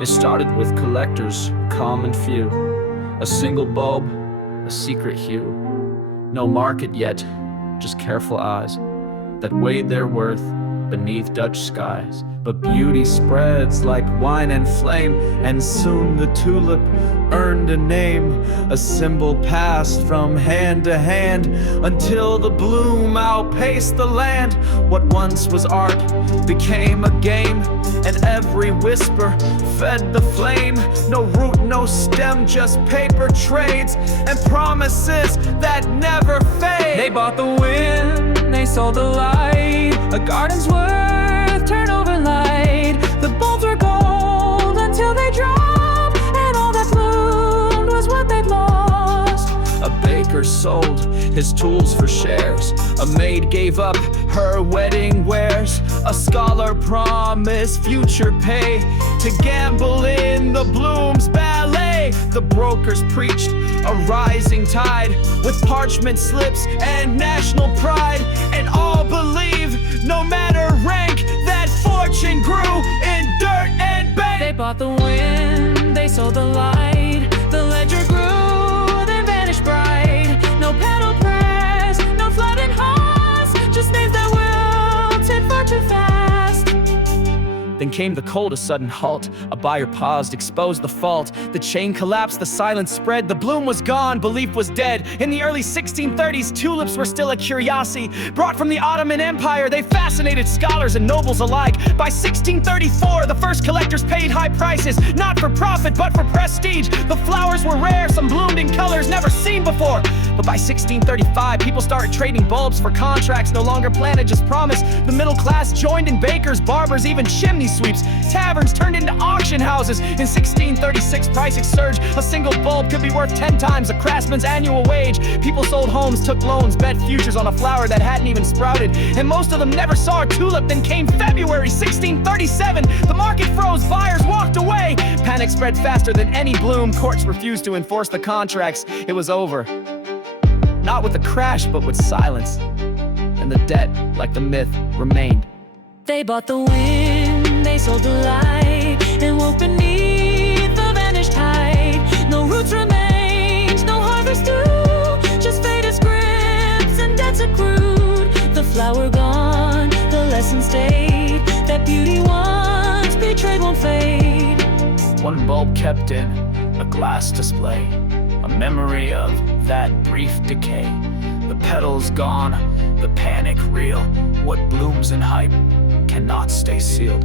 It started with collectors, calm and few. A single bulb, a secret hue. No market yet, just careful eyes that weighed their worth beneath Dutch skies. But beauty spreads like wine and flame, and soon the tulip earned a name. A symbol passed from hand to hand until the bloom outpaced the land. What once was art became a game, and every whisper fed the flame. No root, no stem, just paper trades and promises that never fade. They bought the wind, they sold the light. A garden's worth turnover light. The bulbs were gold until they dropped, and all that bloomed was what they'd lost. A baker sold his tools for shares. A maid gave up her wedding wares. A scholar promised future pay to gamble in the Bloom's ballet. The brokers preached a rising tide with parchment slips and national pride. And all believe, no matter rank, that fortune grew in dirt and bank. They bought the wind, they sold the light. The ledger grew, then vanished bright. No pedal press, no flooding horse, just names that wilted far too fast. Then came the cold, a sudden halt. A buyer paused, exposed the fault. The chain collapsed, the silence spread. The bloom was gone, belief was dead. In the early 1630s, tulips were still a curiosity. Brought from the Ottoman Empire, they fascinated scholars and nobles alike. By 1634, the first collectors paid high prices, not for profit, but for prestige. The flowers were rare, some bloomed in colors never seen before. But by 1635, people started trading bulbs for contracts no longer planted, just promised. The middle class joined in bakers, barbers, even chimney sweeps. Taverns turned into auction houses. In 1636, pricing surged. A single bulb could be worth 10 times a craftsman's annual wage. People sold homes, took loans, bet futures on a flower that hadn't even sprouted. And most of them never saw a tulip. Then came February 1637. The market froze, buyers walked away. Panic spread faster than any bloom. Courts refused to enforce the contracts. It was over. Not with a crash, but with silence. And the debt, like the myth, remained. They bought the wind, they sold the light, and woke beneath the vanished tide. No roots remained, no harvest due, just faded scripts and debts accrued. The flower gone, the lesson stayed, that beauty once betrayed won't fade. One bulb kept in a glass display, a memory of that brief decay. The petals gone, the panic real. What blooms in hype cannot stay sealed.